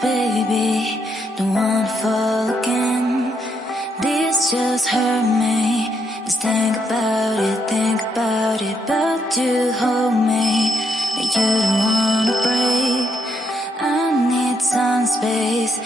baby, don't wanna fall again. This just hurt me. Just think about it, but you hold me like you don't wanna break. I need some space,